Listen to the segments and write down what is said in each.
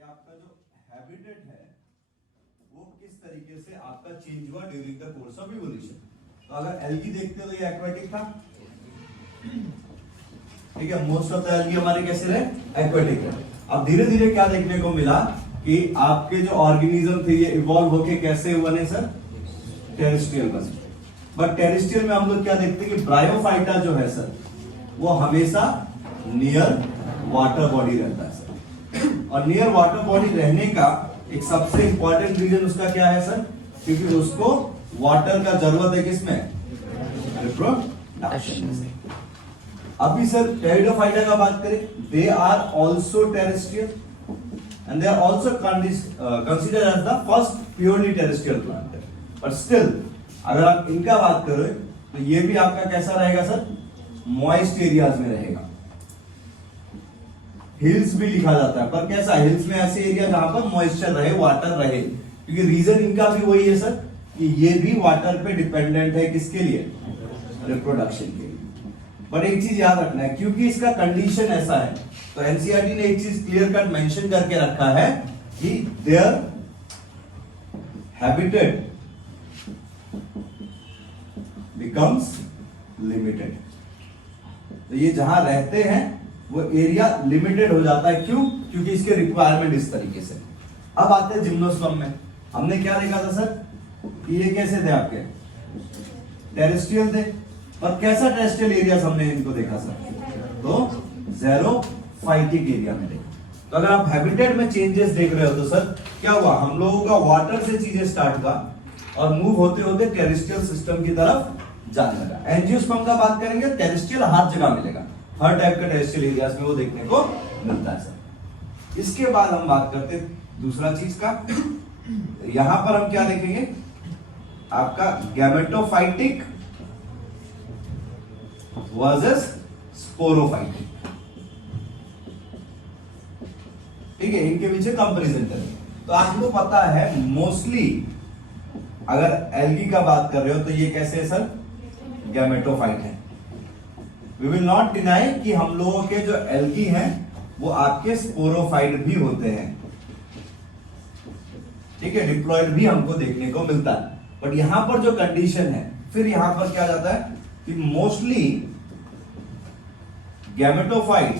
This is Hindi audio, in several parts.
कि आपका जो हैबिटेट है वो किस तरीके से आपका चेंज हुआ during the course of evolution. तो अगर एल्गी देखते हो तो ये एक्वेटिक था, ठीक है, मोस्ट ऑफ द एल्गी हमारे कैसे रहे, एक्वेटिक रहे। अब धीरे धीरे क्या देखने को मिला कि आपके जो ऑर्गेनिज्म थे ये इवॉल्व होके कैसे बने सर, टेरेस्ट्रियल बने। बट टेरेस्ट्रियल में हम लोग क्या देखते हैं कि ब्रायोफाइटा जो है सर वो हमेशा नियर वाटर बॉडी रहता है सर। और नियर वाटर बॉडी रहने का एक सबसे इंपॉर्टेंट रीजन उसका क्या है सर, क्योंकि उसको वाटर का जरूरत है किसमें, रिप्रोडक्शन में। अभी सर टेरिडोफाइटा का बात करें, they are also terrestrial and they are also considered as the first purely terrestrial plant. But still अगर आप इनका बात करें तो ये भी आपका कैसा रहेगा सर, मॉइस्ट एरियाज में रहेगा। हिल्स भी लिखा जाता है, पर कैसा, हिल्स में ऐसे एरिया जहां पर मॉइस्चर रहे, वाटर रहे, क्योंकि रीजन इनका भी वही है सर कि ये भी वाटर पे डिपेंडेंट है, किसके लिए, रिप्रोडक्शन के लिए। बट एक चीज याद रखना है, क्योंकि इसका कंडीशन ऐसा है तो एनसीईआरटी ने एक चीज क्लियर कट मेंशन करके रखा है कि देयर हैबिटेट बिकम्स लिमिटेड। तो ये जहां रहते हैं वो एरिया लिमिटेड हो जाता है। क्यों, क्योंकि इसके रिक्वायरमेंट इस तरीके से। अब आते हैं जिम्नोस्पर्म में। हमने क्या देखा था सर कि ये कैसे थे आपके, टेरेस्ट्रियल थे। और कैसा टेरेस्ट्रियल एरिया हमने इनको देखा सर, तो ज़ेरोफाइटिक एरिया में देखा। तो अगर आप हैबिटेट में चेंजेस देख रहे हो तो सर क्या हुआ, हम लोगों का वाटर से चीजें स्टार्ट हुआ और मूव होते होते टेरेस्ट्रियल सिस्टम की तरफ जाने लगा। एंजियोस्पर्म का बात करेंगे, टेरेस्ट्रियल हर जगह मिलेगा, हर टाइप का टेरेस्ट्रियल एरियाज में वो देखने को मिलता है सर। इसके बाद हम बात करते हैं दूसरा चीज का। यहां पर हम क्या देखेंगे, आपका गैमेटोफाइटिक वर्सेस स्पोरोफाइटिक, ठीक है, इनके पीछे कंपैरिजन करेंगे। तो आपको पता है मोस्टली अगर एल्गी का बात कर रहे हो तो ये कैसे है सर, गैमेटोफाइट है। वी विल नॉट डिनाई कि हम लोगों के जो एल्गी हैं वो आपके स्पोरोफाइट भी होते हैं, ठीक है, डिप्लॉयड भी हमको देखने को मिलता है। बट यहां पर जो कंडीशन है, फिर यहां पर क्या जाता है कि मोस्टली गैमेटोफाइट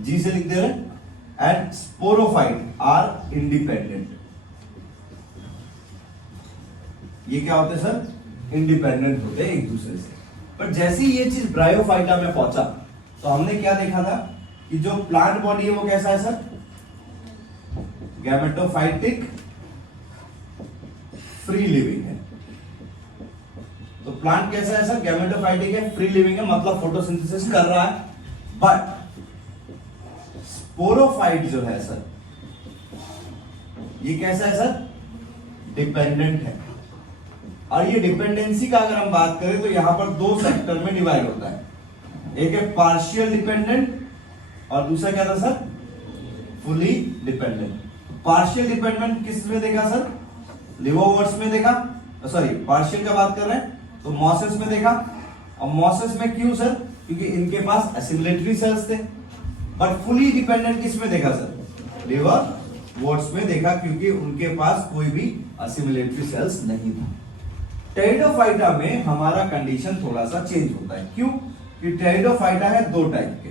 जी से लिख दे रहे हैं एंड स्पोरोफाइट आर इंडिपेंडेंट। ये क्या होते हैं सर, इंडिपेंडेंट होते हैं एक दूसरे से। पर जैसे ही ये चीज ब्रायोफाइटा में पहुंचा तो हमने क्या देखा था कि जो प्लांट बॉडी है वो कैसा है सर, गैमेटोफाइटिक फ्री लिविंग है। तो प्लांट कैसा है सर, गैमेटोफाइटिक है, फ्री लिविंग है, मतलब फोटोसिंथेसिस कर रहा है। बट स्पोरोफाइट जो है सर, ये कैसा है सर, डिपेंडेंट है। और ये डिपेंडेंसी का अगर हम बात करें तो यहां पर दो सेक्टर में डिवाइड होता है, एक है पार्शियल डिपेंडेंट और दूसरा क्या था sir, fully dependent. Partial dependent किस में देखा सर, लिवोवर्ट्स में देखा, सॉरी पार्शियल का बात कर रहे हैं तो मॉसेस में देखा। और मॉसेस में क्यों सर, क्योंकि इनके पास एसिमिलेटरी सेल्स थे। बट फुली डिपेंडेंट किस में देखा सर, लिवरवॉर्ट्स में देखा, क्योंकि उनके पास कोई भी एसिमिलेटरी सेल्स नहीं था। टेरिडोफाइटा में हमारा कंडीशन थोड़ा सा चेंज होता है। क्यों, कि टेरिडोफाइटा है दो टाइप के।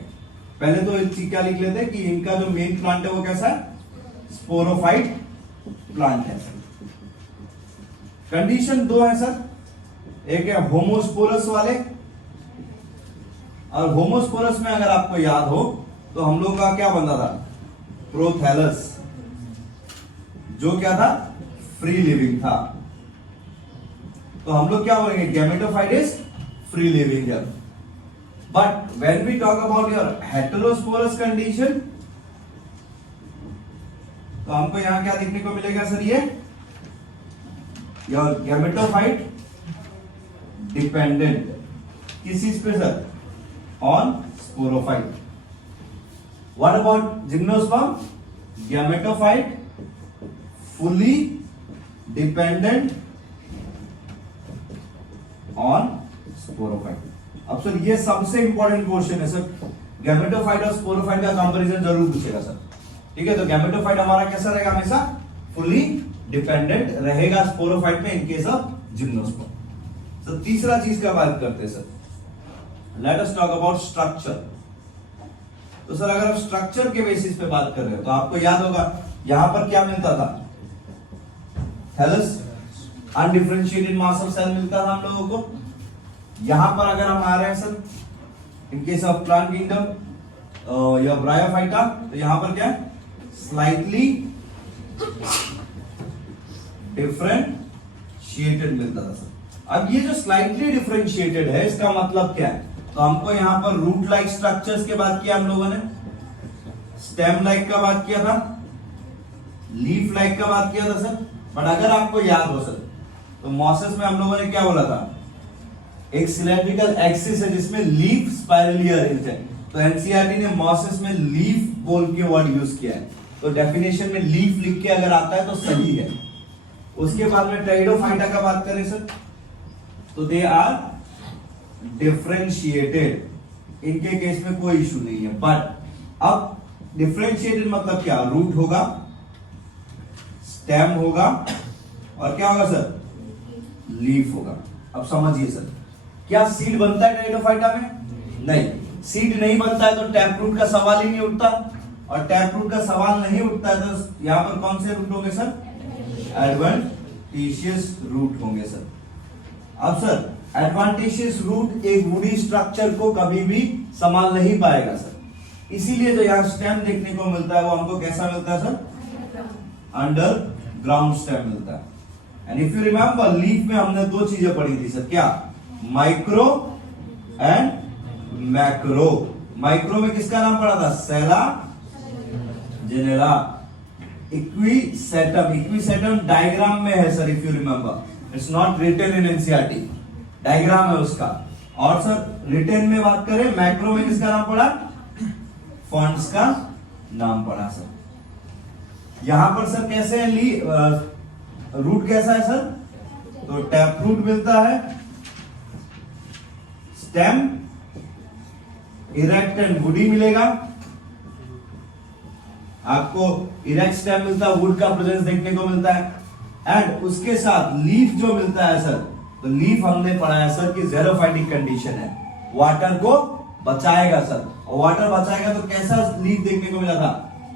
पहले तो एक चीज क्या लिख लेते हैं कि इनका जो मेन प्लांट है वो कैसा है, स्पोरोफाइट प्लांट है। कंडीशन दो है सर, एक है होमोस्पोरस वाले, और होमोस्पोरस में अगर आपको याद हो तो हम लोग का क्या बनता था, प्रोथैलस, जो क्या था, फ्री लिविंग था। तो हम लोग क्या बोलेंगे, gametophyte is free living. But when we talk about your heterosporous condition तो हमको यहां क्या देखने को मिलेगा सर, ये योर गैमेटोफाइट डिपेंडेंट किस चीज पे sir, on sporophyte. What about gymnosperm, gametophyte fully dependent on sporophyte. अब सर ये सबसे इंपॉर्टेंट क्वेश्चन है सर, गैमेटोफाइट और स्पोरोफाइट का कंपैरिजन जरूर पूछेगा सर। ठीक है, तो गैमेटोफाइट हमारा कैसा रहेगा, हमेशा फुली डिपेंडेंट रहेगा स्पोरोफाइट में इन केस ऑफ जिम्नोस्पर्म। तो तीसरा चीज का बात करते हैं sir, let us talk about structure. तो सर अगर आप स्ट्रक्चर के बेसिस पे बात कर रहे हो तो आपको याद होगा यहां पर क्या मिलता था, thallus, undifferentiated mass of cell मिलता था हम लोगों को। यहां पर अगर हम आ रहे हैं sir in case of plant kingdom या ब्रायोफाइटा, तो यहां पर क्या है, स्लाइटली डिफरेंशिएटेड मिलता था सर। अब ये जो स्लाइटली डिफरेंशिएटेड है इसका मतलब क्या है, तो हमको यहां पर रूट लाइक स्ट्रक्चर्स के बात किया हम लोगों ने, स्टेम लाइक का बात किया था, लीफ लाइक का बात किया था सर। बट अगर आपको याद हो सर तो मॉसेस में हम लोगों ने क्या बोला था, एक सिलेंड्रिकल एक्सिस है जिसमें लीफ स्पाइरली अरेंज्ड है। तो एनसीईआरटी ने मॉसेस में लीफ बोल के वर्ड यूज किया है, तो डेफिनेशन में लीफ लिख के अगर आता है तो सही है। उसके बाद में टेरिडोफाइटा का बात करें सर, तो दे आर डिफरेंशिएटेड, इनके केस में कोई इशू नहीं है। बट अब डिफरेंशिएटेड मतलब क्या, रूट होगा, स्टेम होगा और क्या होगा सर, लीफ होगा। अब समझिए सर, क्या सीड बनता है टेरिडोफाइटा में, नहीं, सीड नहीं बनता है तो टैप रूट का सवाल ही नहीं उठता, और टैप रूट का सवाल नहीं उठता है तो यहां पर कौन से रूट होंगे सर, एडवेंटिशियस रूट होंगे सर। अब सर एडवांटेशियस रूट एक वुडी स्ट्रक्चर को कभी भी संभाल नहीं पाएगा सर, इसीलिए जो यहाँ स्टेम देखने को मिलता है वो हमको कैसा मिलता है सर, अंडरग्राउंड स्टेम मिलता है। And if you remember leaf में हमने दो चीजें पढ़ी थी सर, क्या, माइक्रो एंड मैक्रो। माइक्रो में किसका नाम पढ़ा था, Selaginella. Equisetum, equisetum diagram में है sir, if you remember, it's not written in NCERT, diagram है उसका। और सर रिटन में बात करें, मैक्रो में किसका नाम पढ़ा, फॉन्ट्स का नाम पढ़ा सर। यहां पर सर कैसे है रूट कैसा है सर, तो टैप रूट मिलता है, स्टेम इरेक्ट एंड वुडी मिलेगा आपको, इरेक्ट स्टेम मिलता है, वुड का प्रेजेंस देखने को मिलता है। एंड उसके साथ लीफ जो मिलता है सर, तो लीफ हमने पढ़ा है सर कि ज़ेरोफाइटिक कंडीशन है, वाटर को बचाएगा सर, और वाटर बचाएगा तो कैसा लीफ देखने को मिला था,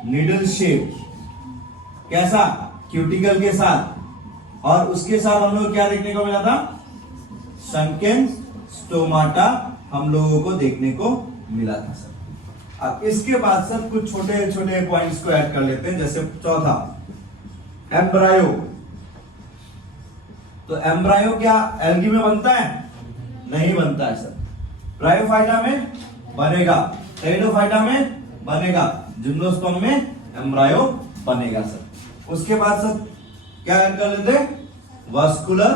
निडल शेप, कैसा, क्यूटिकल के साथ, और उसके साथ हम लोग क्या देखने को मिला था, संकेन स्टोमाटा हम लोगों को देखने को मिला था सर। अब इसके बाद सर कुछ छोटे छोटे पॉइंट्स को ऐड कर लेते हैं, जैसे चौथा एम्ब्रायो। तो एम्ब्रायो क्या एल्गी में बनता है, नहीं बनता है सर, ब्रायोफाइटा में बनेगा, टेरिडोफाइटा में बनेगा, जिम्नोस्पर्म में एम्ब्रायो बनेगा सर। उसके बाद सर क्या ऐड कर लेते हैं, वास्कुलर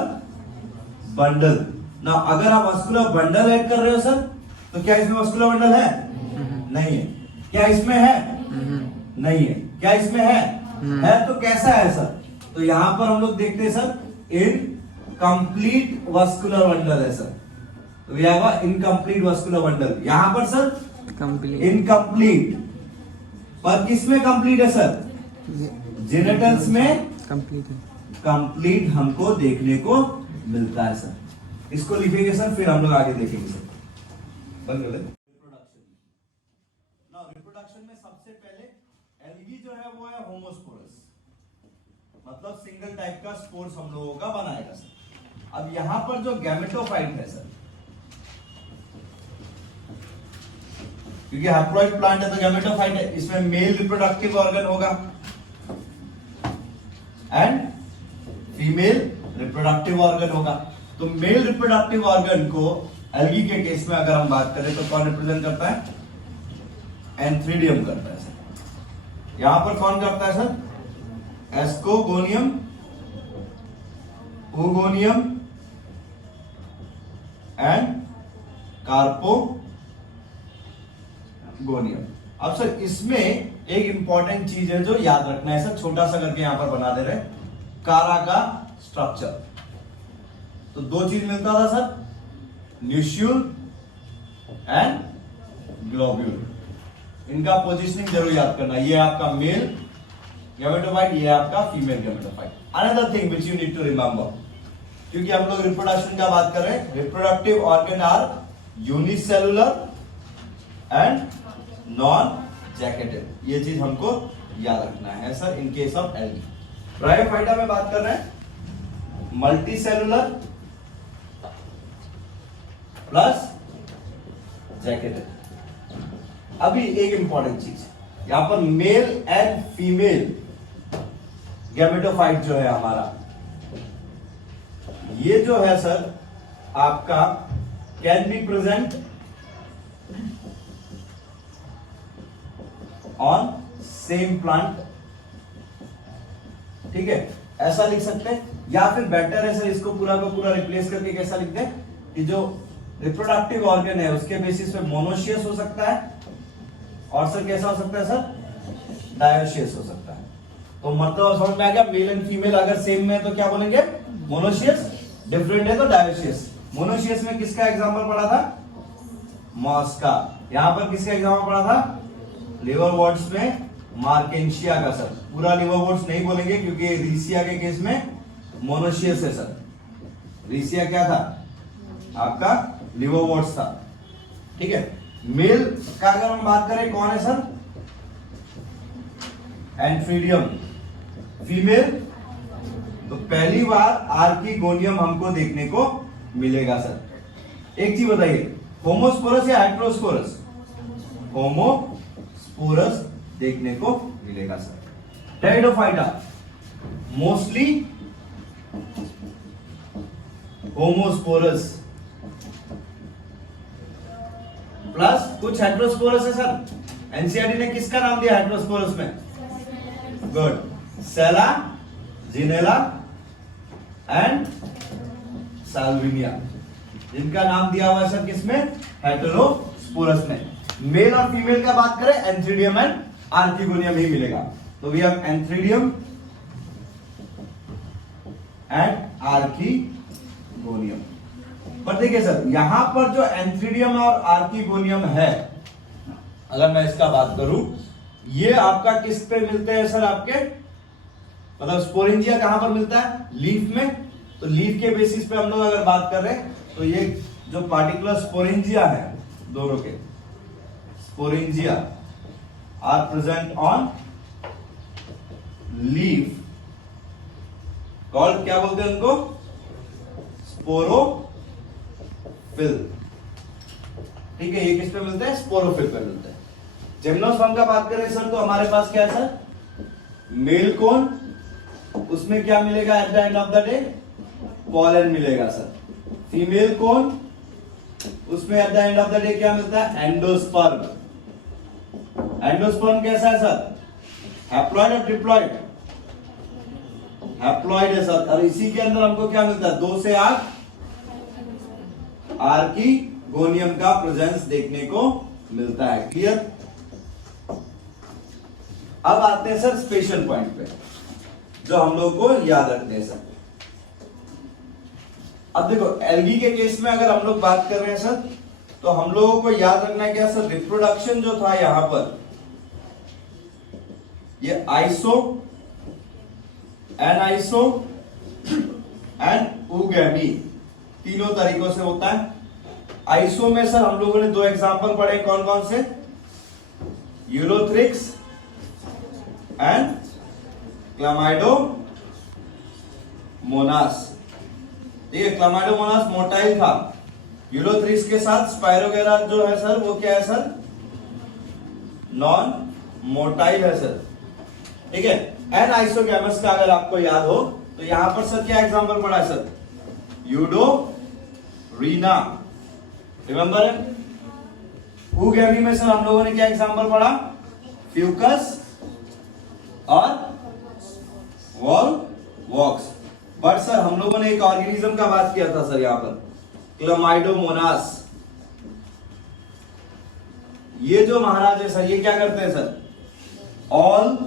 बंडल। ना अगर आप वास्कुलर बंडल ऐड कर रहे हो सर, तो क्या इसमें वास्कुलर बंडल है, नहीं है। क्या इसमें है, नहीं है। क्या इसमें है तो कैसा है सर, तो यहां पर हम लोग देखते हैं सर इनकम्प्लीट वास्कुलर बंडल है सर, तो इनकम्प्लीट वास्कुलर बंडल, यहां पर सर इनकम्प्लीट, पर किसमें कंप्लीट है सर, जेनिटल्स में कंप्लीट हमको देखने को मिलता है सर। इसको लिखेंगे सर, फिर हम लोग आगे देखेंगे सर। रिप्रोडक्शन में सबसे पहले एल्गी जो है वो है होमोस्पोरस, मतलब सिंगल टाइप का स्पोर्स हम लोगों का बनाएगा सर। अब यहां पर जो गैमेटोफाइट है सर, क्योंकि हैप्लॉइड प्लांट है तो गैमेटोफाइट है, इसमें मेल रिप्रोडक्टिव ऑर्गन होगा एंड फीमेल रिप्रोडक्टिव ऑर्गन होगा। तो मेल रिप्रोडक्टिव ऑर्गन को एल्गी के केस में अगर हम बात करें तो कौन रिप्रेजेंट करता है, एंथ्रीडियम करता है सर। यहां पर कौन करता है sir, ascogonium, oogonium and carpogonium. अब सर इसमें एक इंपॉर्टेंट चीज है जो याद रखना है सर, छोटा सा करके यहां पर बना दे रहे, कारा का स्ट्रक्चर। तो दो चीज मिलता था सर, न्यूक्यूल एंड ग्लोब्यूल। इनका पोजीशनिंग जरूर याद करना, ये आपका मेल गैमेटोफाइट, ये आपका female gametophyte. Another thing which you need to remember, क्योंकि हम लोग रिप्रोडक्शन का बात कर रहे हैं, reproductive organ are unicellular and non jacketed, ये चीज हमको याद रखना है sir in case of algae. Bryophyta में बात कर रहे हैं मल्टी सेलुलर प्लस जैकेटेड। अभी एक इंपॉर्टेंट चीज, यहां पर मेल एंड फीमेल गैमेटोफाइट जो है हमारा, ये जो है सर आपका can be present on same plant, ठीक है, ऐसा लिख सकते हैं। या फिर बेटर है सर इसको पूरा को पूरा रिप्लेस करके कैसा लिखते हैं कि जो रिप्रोडक्टिव ऑर्गन है उसके बेसिस पे मोनोशियस हो सकता है, और सर कैसा हो सकता है सर, डायोशियस हो सकता है। तो मतलब समझ में आ गया, मेल एंड फीमेल अगर सेम में है तो क्या बोलेंगे, मोनोशियस, डिफरेंट है तो डायोशियस। मोनोशियस में किसका एग्जांपल पढ़ा था, मॉस का। यहां पर किसका एग्जांपल पढ़ा था, लिवरवॉर्ट्स में मार्केंशिया का। सर पूरा लिवरवॉर्ट्स नहीं बोलेंगे क्योंकि रीसिया के केस में मोनोशियस है सर, रीसिया क्या था आपका, लिवरवॉर्ट्स था, ठीक है। मेल का अगर हम बात करें कौन है सर, एंथ्रीडियम। फीमेल तो पहली बार आर्किगोनियम हमको देखने को मिलेगा सर। एक चीज बताइए, होमोस्पोरस या हेटेरोस्पोरस, होमोस्पोरस देखने को मिलेगा sir. Pteridophyta mostly homosporous plus कुछ हेटेरोस्पोरस है सर। एनसीईआरटी ने किसका नाम दिया हेटेरोस्पोरस में, गुड, सेला, जिनेला एंड साल्विनिया, जिनका नाम दिया हुआ है सर किसमें, हेटेरोस्पोरस में। मेल और फीमेल का बात करें एंथ्रीडियम एंड आर्किगोनियम ही मिलेगा। तो we have antheridium and archegonium. पर देखिए सर यहां पर जो एंथ्रीडियम और आर्किगोनियम है, अगर मैं इसका बात करूं, ये आपका किस पे मिलते हैं सर, आपके मतलब स्पोरेंजिया कहां पर मिलता है, लीफ में। तो लीफ के बेसिस पे हम लोग अगर बात कर रहे हैं तो ये जो पार्टिकुलर स्पोरेंजिया है, दोनों के sporangia are present on leaf, called क्या बोलते हैं उनको, स्पोरोफिल, ठीक है। ये किस पे मिलते हैं, स्पोरोफिल पे मिलते हैं। जिम्नोस्पर्म का बात करें सर तो हमारे पास क्या है सर, मेल कोन, उसमें क्या मिलेगा at the end of the day, pollen मिलेगा सर। फीमेल कोन, उसमें at the end of the day क्या मिलता है, एंडोस्पर्म। एंडोस्पर्म कैसा है सर, हैप्लॉइड और ट्रिप्लॉइड, हैप्लॉइड है सर। और इसी के अंदर हमको क्या मिलता है, 2 से 8 आर्किगोनियम का प्रेजेंस देखने को मिलता है। क्लियर। अब आते हैं सर स्पेशल पॉइंट पे जो हम लोग को याद रखते हैं सर। अब देखो एल्गी के केस में अगर हम लोग बात कर रहे हैं सर, तो हम लोगों को याद रखना है क्या सर, रिप्रोडक्शन जो था यहां पर, ये आइसो, एनाइसो एंड ऊगैमी, तीनों तरीकों से होता है। आइसो में सर हम लोगों ने 2 एग्जांपल पढ़े, कौन कौन से, यूरोथ्रिक्स एंड क्लामाइडोमोनास। ठीक है, क्लामाइडोमोनास मोटाइल था, यूरोथ्रिक्स के साथ स्पायरोगेरा जो है सर वो क्या है सर, नॉन मोटाइल है सर। ठीक है, एन आइसोगैमस का अगर आपको याद हो तो यहां पर सर क्या एग्जांपल पढ़ा है सर, यूडोरीना, रिमेंबर है। ऊगैमी में सर हम लोगों ने क्या एग्जांपल पढ़ा, फ्यूकस और वॉल्वॉक्स। बट सर हम लोगों ने एक ऑर्गेनिज्म का बात किया था सर यहां पर, क्लामाइडोमोनास। ये जो महाराज है सर ये क्या करते हैं सर, ऑल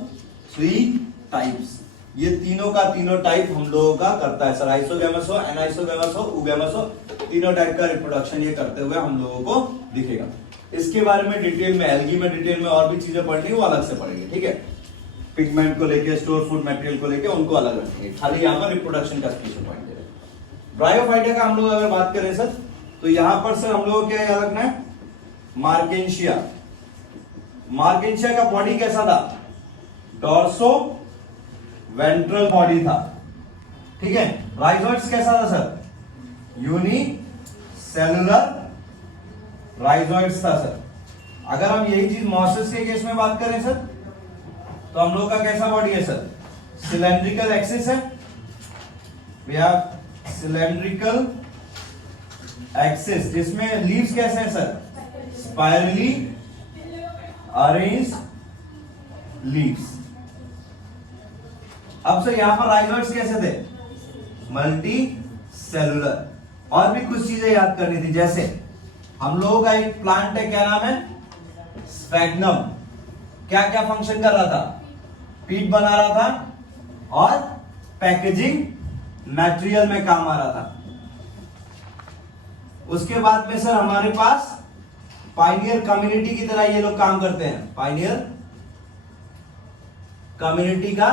3 टाइप्स, ये तीनों का तीनों टाइप हम लोगों का करता है सर, आइसोगैमस हो, एनाइसोगैमस हो, ऊगैमस हो, तीनों टाइप का रिप्रोडक्शन ये करते हुए हम लोगों को दिखेगा। इसके बारे में डिटेल में, एल्गी में डिटेल में और भी चीजें पढ़नी वो अलग से पढ़ेंगे, ठीक है। पिगमेंट को लेके, स्टोर फूड मटेरियल को लेके उनको अलग रखेंगे, खाली यहाँ पर रिप्रोडक्शन का स्पेशल पॉइंट दे रहे हैं। ब्रायोफाइटा का हम लोग अगर बात करें सर, तो यहां पर सर हम लोग क्या याद रखना है, मार्केंशिया। मार्केंशिया का बॉडी कैसा था, डॉर्सो वेंट्रल बॉडी था, ठीक है। राइजोइड्स कैसा था सर, यूनिसेलुलर राइजोइड्स था सर। अगर हम यही चीज मॉसेस के केस में बात करें सर, तो हम लोग का कैसा बॉडी है सर, सिलेंड्रिकल एक्सिस है, वी हैव सिलेंड्रिकल एक्सिस, जिसमें लीव्स कैसे हैं सर, स्पाइरली अरेंज लीव्स। अब सर यहां पर राइजोइड्स कैसे थे, मल्टी सेलुलर। और भी कुछ चीजें याद करनी थी, जैसे हम लोगों का एक प्लांट है, क्या नाम है, स्फैग्नम। क्या क्या फंक्शन कर रहा था, पीट बना रहा था और पैकेजिंग मटेरियल में काम आ रहा था। उसके बाद में सर हमारे पास पाइनियर कम्युनिटी की तरह ये लोग काम करते हैं, पाइनियर कम्युनिटी का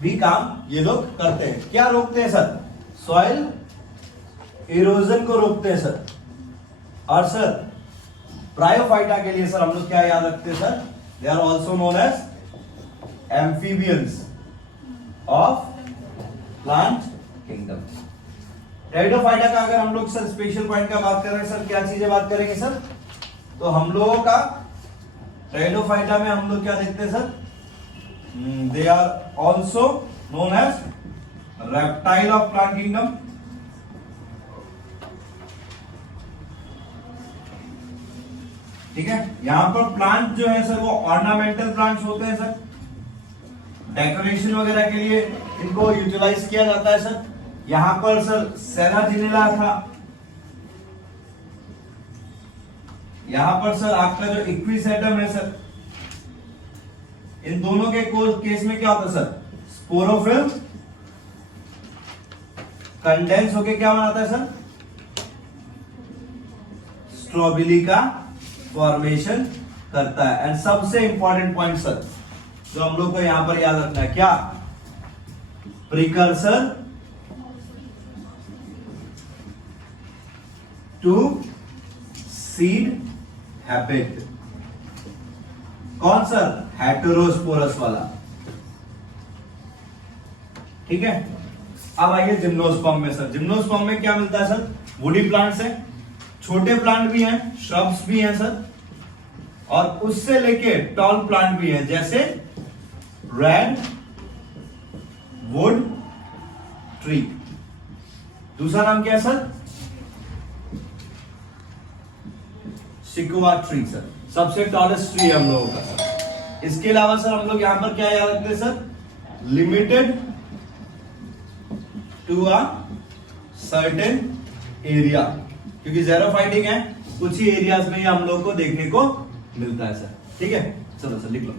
भी काम ये लोग करते हैं। क्या रोकते हैं सर, सॉइल इरोजन को रोकते हैं सर। और सर ब्रायोफाइटा के लिए सर हम लोग क्या याद रखते हैं sir, they are also known as amphibians of plant kingdom. Pteridophyta का अगर हम लोग सर स्पेशल पॉइंट का बात कर रहे हैं सर, क्या चीजें बात करेंगे सर, तो हम लोगों का टेरिडोफाइटा में हम लोग क्या देखते हैं sir, they are also known as reptile of plant kingdom. ठीक है, यहां पर प्लांट जो है सर वो ऑर्नामेंटल प्लांट्स होते हैं सर, डेकोरेशन वगैरह के लिए इनको यूटिलाइज किया जाता है सर। यहां पर सर सेराजिनेला था, यहां पर सर आपका जो इक्विसेटम है सर, इन दोनों के केस में क्या होता है सर, स्पोरोफिल कंडेंस होके क्या बनाता है सर, स्ट्रॉबेरी का फॉर्मेशन करता है। एंड सबसे इंपॉर्टेंट पॉइंट सर जो हम लोग को यहां पर याद रखना है, क्या, प्रिकर्सर टू सीड हैबिट। कौन सर, हेटेरोस्पोरस वाला, ठीक है। अब आइए जिम्नोस्पर्म में सर, जिम्नोस्पर्म में क्या मिलता है सर, वुडी प्लांट्स है, छोटे प्लांट भी हैं, श्रब्स भी हैं सर, और उससे लेके टॉल प्लांट भी हैं, जैसे रेड वुड ट्री। दूसरा नाम क्या है सर, सिकुआ ट्री सर, सबसे टॉलेस्ट ट्री है हम लोगों का सर। इसके अलावा सर हम लोग यहां पर क्या याद रखते हैं sir, limited to a certain area, क्योंकि ज़ेरोफाइटिक है, कुछ ही एरियाज में हम लोग को देखने को मिलता है सर, ठीक है। चलो सर लिख लो।